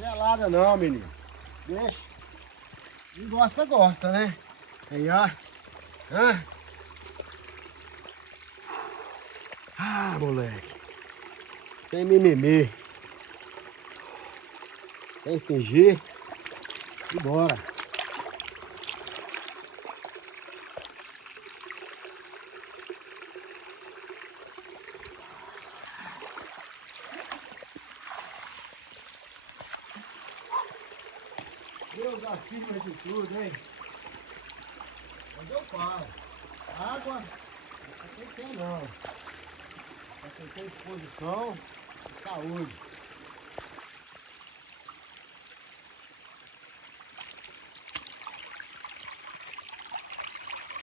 gelada não, menino. Deixa. Quem gosta, gosta, né? Aí, ó. Hã? Ah, moleque. Sem mimimi. Sem fingir. E bora. Deus acima de tudo, hein? Onde eu paro? Água, não tem não. Só tem disposição e saúde.